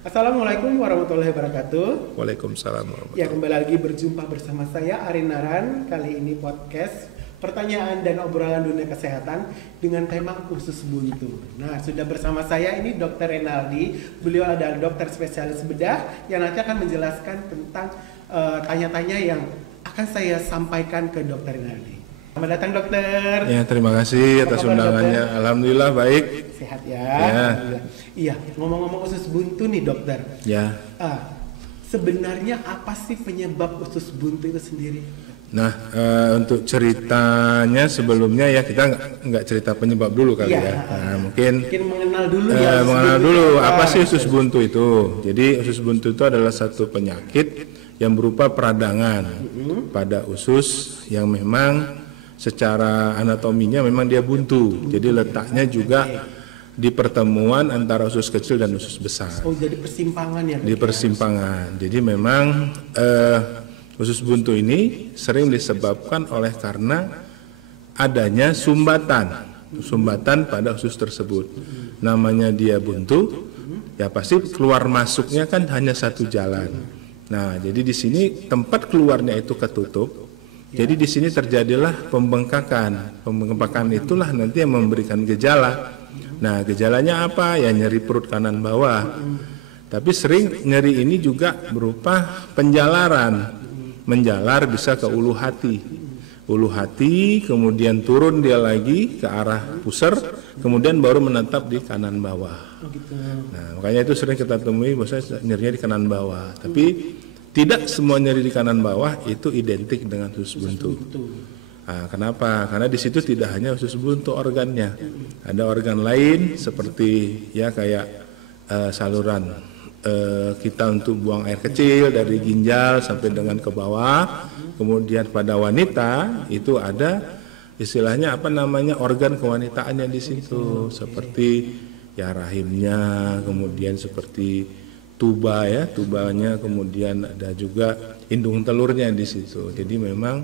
Assalamualaikum warahmatullahi wabarakatuh. Waalaikumsalam warahmatullahi Ya, kembali lagi berjumpa bersama saya Arin Naran. Kali ini podcast pertanyaan dan obrolan dunia kesehatan dengan tema usus buntu. Nah, sudah bersama saya ini Dr. Renaldi. Beliau adalah dokter spesialis bedah yang nanti akan menjelaskan tentang tanya-tanya yang akan saya sampaikan ke Dr. Renaldi. Selamat datang dokter. Ya, terima kasih atas undangannya. Dokter? Alhamdulillah baik. Sehat ya. Iya, ngomong-ngomong usus buntu nih dokter. Ya. Sebenarnya apa sih penyebab usus buntu itu sendiri? Nah, untuk ceritanya sebelumnya ya kita nggak cerita penyebab dulu kali ya. Nah, mungkin mengenal dulu mengenal dulu apa sih usus buntu itu. Jadi usus buntu itu adalah satu penyakit yang berupa peradangan pada usus yang memang secara anatominya memang dia buntu. Jadi letaknya juga di pertemuan antara usus kecil dan usus besar. Oh, jadi persimpangan ya? Di persimpangan. Jadi memang usus buntu ini sering disebabkan oleh karena adanya sumbatan pada usus tersebut. Namanya dia buntu, ya pasti keluar masuknya kan hanya satu jalan. Nah, jadi di sini tempat keluarnya itu ketutup. Jadi di sini terjadilah pembengkakan. Pembengkakan itulah nanti yang memberikan gejala. Nah, gejalanya apa? Ya nyeri perut kanan bawah. Tapi sering nyeri ini juga berupa penjalaran. Menjalar bisa ke ulu hati. Ulu hati, kemudian turun dia lagi ke arah pusar, kemudian baru menetap di kanan bawah. Nah, makanya itu sering kita temui maksudnya nyerinya di kanan bawah. Tapi tidak semua nyeri di kanan bawah itu identik dengan usus buntu. Nah, kenapa? Karena di situ tidak hanya usus buntu organnya, ada organ lain seperti ya kayak saluran kita untuk buang air kecil dari ginjal sampai dengan ke bawah. Kemudian pada wanita itu ada istilahnya apa namanya organ kewanitaannya di situ, seperti ya rahimnya, kemudian seperti tuba ya, tubanya, kemudian ada juga indung telurnya di situ. Jadi memang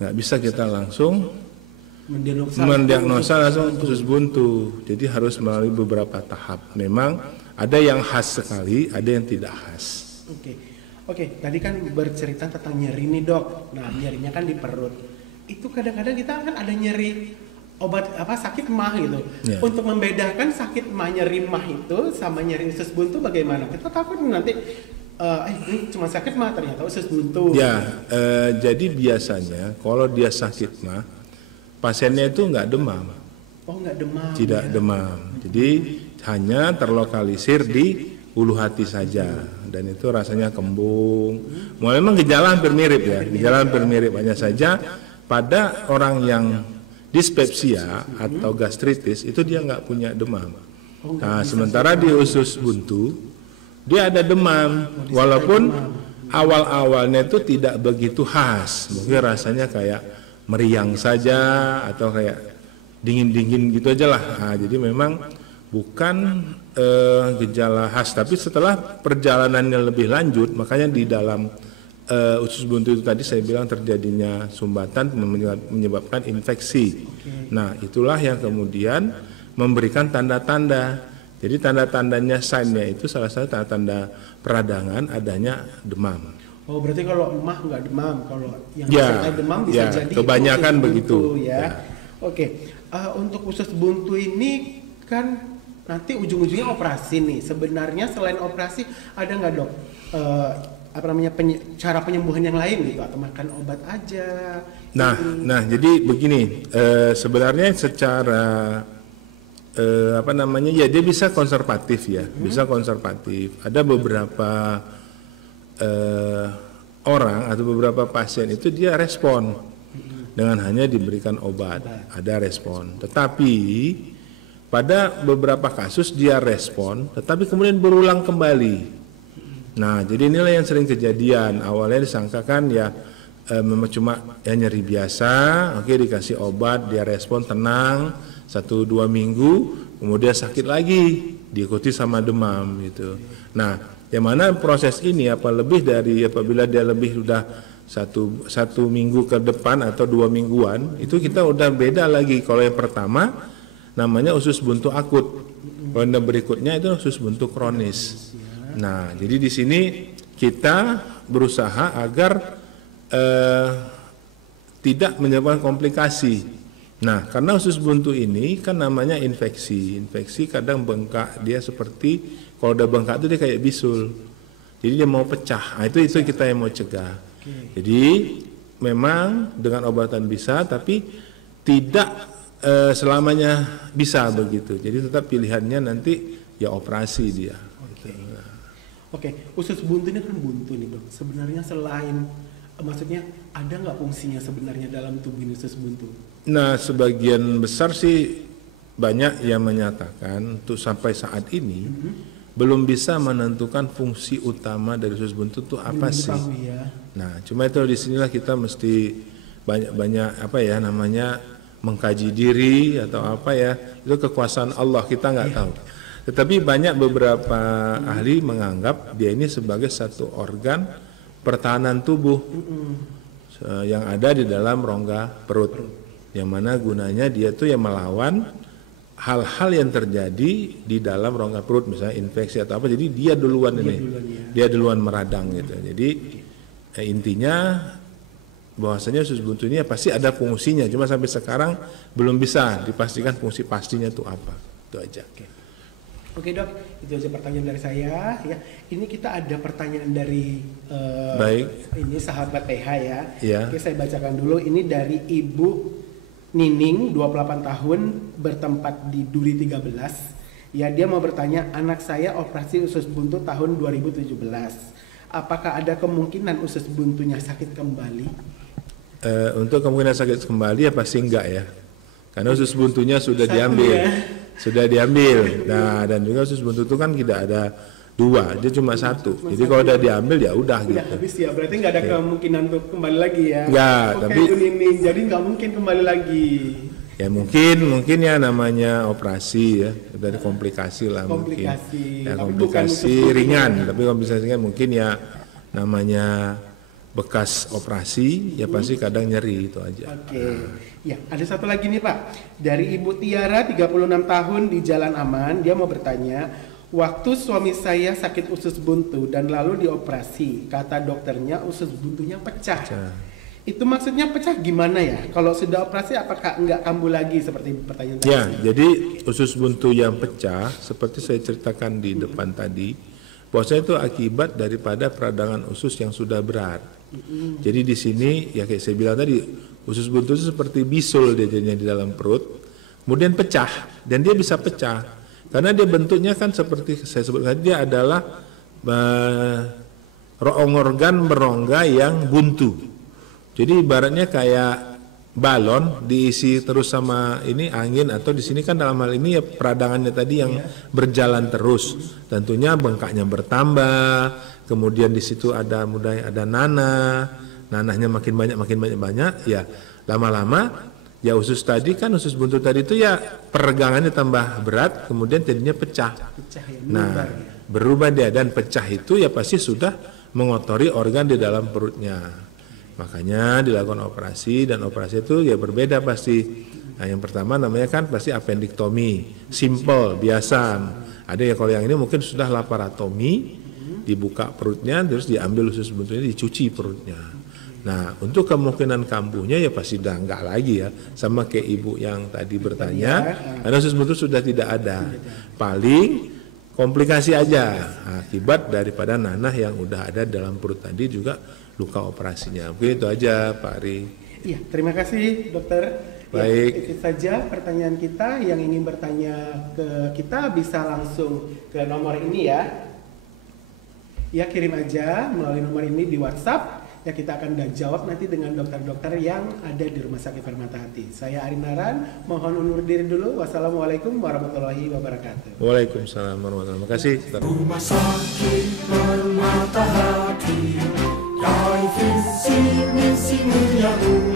nggak bisa kita langsung mendiagnosa langsung usus buntu. Jadi harus melalui beberapa tahap. Memang ada yang khas sekali, ada yang tidak khas. Oke. Tadi kan bercerita tentang nyeri nih dok. Nah, nyerinya kan di perut. Itu kadang-kadang kita kan ada nyeri obat sakit mah gitu. Ya. Untuk membedakan sakit mah, nyeri mah itu sama nyeri usus buntu bagaimana? Kita takut nanti ini cuma sakit mah ternyata usus buntu. Ya, jadi biasanya kalau dia sakit mah pasiennya itu nggak demam. Oh, nggak demam. Tidak demam. Jadi hanya terlokalisir di ulu hati saja dan itu rasanya kembung. Memang gejala hampir mirip ya. Gejala hampir mirip, hanya saja pada orang yang dispepsia atau gastritis itu dia nggak punya demam. Nah, sementara di usus buntu dia ada demam, walaupun awal-awalnya itu tidak begitu khas, mungkin rasanya kayak meriang saja atau kayak dingin-dingin gitu aja lah. Nah, jadi memang bukan gejala khas, tapi setelah perjalanannya lebih lanjut, makanya di dalam usus buntu itu tadi saya bilang terjadinya sumbatan menyebabkan infeksi. Nah, itulah yang kemudian memberikan tanda-tanda. Jadi tanda-tandanya sign-nya itu salah satu tanda-tanda peradangan adanya demam. Oh, berarti kalau emah nggak demam, kalau yang disertai demam bisa jadi kebanyakan begitu ya. Oke. Untuk usus buntu ini kan nanti ujung-ujungnya operasi nih. Sebenarnya selain operasi ada nggak dok? Cara penyembuhan yang lain gitu atau makan obat aja? Nah, jadi begini, sebenarnya secara ya dia bisa konservatif ya, bisa konservatif. Ada beberapa orang atau beberapa pasien itu dia respon dengan hanya diberikan obat, ada respon. Tetapi pada beberapa kasus dia respon, tetapi kemudian berulang kembali. Nah, jadi inilah yang sering kejadian. Awalnya disangkakan ya memang cuma ya nyeri biasa, oke dikasih obat, dia respon tenang 1-2 minggu, kemudian sakit lagi, diikuti sama demam gitu. Nah, yang mana proses ini apabila dia lebih sudah satu minggu ke depan atau 2 mingguan itu kita udah beda lagi. Kalau yang pertama namanya usus buntu akut, kalau yang berikutnya itu usus buntu kronis. Nah, jadi di sini kita berusaha agar tidak menyebabkan komplikasi. Nah, karena usus buntu ini kan namanya infeksi. Infeksi kadang bengkak, dia seperti kalau udah bengkak itu dia kayak bisul. Jadi dia mau pecah. Nah, itu kita yang mau cegah. Jadi memang dengan obatan bisa, tapi tidak selamanya bisa begitu. Jadi tetap pilihannya nanti ya operasi dia. Oke, usus buntu ini kan buntu nih dok. Sebenarnya selain maksudnya ada nggak fungsinya sebenarnya dalam tubuh ini usus buntu? Nah, sebagian besar sih banyak yang menyatakan untuk sampai saat ini belum bisa menentukan fungsi utama dari usus buntu itu apa sih. Ya. Nah, cuma itu disinilah kita mesti banyak mengkaji diri atau apa ya, itu kekuasaan Allah, kita nggak tahu. Tetapi banyak beberapa ahli menganggap dia ini sebagai satu organ pertahanan tubuh yang ada di dalam rongga perut, yang mana gunanya dia tuh yang melawan hal-hal yang terjadi di dalam rongga perut, misalnya infeksi atau apa. Jadi dia duluan dia duluan meradang gitu. Jadi intinya bahwasanya usus buntu ini pasti ada fungsinya, cuma sampai sekarang belum bisa dipastikan fungsi pastinya itu apa. Itu aja. Oke dok, itu aja pertanyaan dari saya ya. Ini kita ada pertanyaan dari Baik. Ini sahabat TH ya. Ya. Oke, saya bacakan dulu. Ini dari Ibu Nining, 28 tahun, bertempat di Duri 13. Ya, dia mau bertanya, anak saya operasi usus buntu tahun 2017. Apakah ada kemungkinan usus buntunya sakit kembali? Untuk kemungkinan sakit kembali ya pasti enggak ya. Karena usus buntunya sudah diambil. Sudah diambil. Nah, dan juga usus buntu itu kan tidak ada 2, dia cuma 1. Jadi kalau udah diambil ya udah gitu. Habis ya, berarti nggak ada kemungkinan untuk kembali lagi ya. Enggak, tapi ini jadi nggak mungkin kembali lagi. Ya mungkin ya namanya operasi ya, dari komplikasi lah mungkin. Ya, komplikasi ringan, tapi komplikasi ringan mungkin ya namanya bekas operasi ya pasti kadang nyeri itu aja. Oke. Ya, ada satu lagi nih Pak. Dari Ibu Tiara 36 tahun di Jalan Aman, dia mau bertanya, waktu suami saya sakit usus buntu dan lalu dioperasi, kata dokternya usus buntunya pecah. Itu maksudnya pecah gimana ya? Kalau sudah operasi apakah enggak kambuh lagi seperti pertanyaan tadi? Ya, jadi usus buntu yang pecah seperti saya ceritakan di depan tadi, bahwasanya itu akibat daripada peradangan usus yang sudah berat. Jadi di sini ya kayak saya bilang tadi, usus buntu itu seperti bisul dia jadinya di dalam perut, kemudian pecah, dan dia bisa pecah karena dia bentuknya kan seperti saya sebutkan, dia adalah organ berongga yang buntu. Jadi ibaratnya kayak balon diisi terus sama ini angin, atau di sini kan dalam hal ini ya peradangannya tadi yang berjalan terus. Tentunya bengkaknya bertambah, kemudian di situ ada nanahnya makin banyak ya lama-lama ya usus buntu tadi itu ya peregangannya tambah berat, kemudian jadinya pecah. Nah, berubah dia, dan pecah itu ya pasti sudah mengotori organ di dalam perutnya. Makanya dilakukan operasi, dan operasi itu ya berbeda pasti. Nah, yang pertama namanya kan pasti appendektomi, simple, biasa. Ada ya kalau yang ini mungkin sudah laparotomi, dibuka perutnya terus diambil usus buntunya, dicuci perutnya. Nah, untuk kemungkinan kambuhnya ya pasti udah enggak lagi ya, sama kayak ibu yang tadi bertanya, karena usus buntu sudah tidak ada. Paling komplikasi aja akibat daripada nanah yang udah ada dalam perut tadi, juga luka operasinya. Mungkin itu aja Pak Ari. Iya, terima kasih dokter. Baik. Ya, itu saja pertanyaan kita. Yang ingin bertanya ke kita bisa langsung ke nomor ini ya. Ya, kirim aja melalui nomor ini di WhatsApp. Ya, kita akan jawab nanti dengan dokter-dokter yang ada di Rumah Sakit Permata Hati. Saya Arinaran, mohon undur diri dulu. Wassalamualaikum warahmatullahi wabarakatuh. Waalaikumsalam warahmatullahi wabarakatuh. Terima kasih. Rumah Sakit Permata Hati, Kau visi misi muliamu.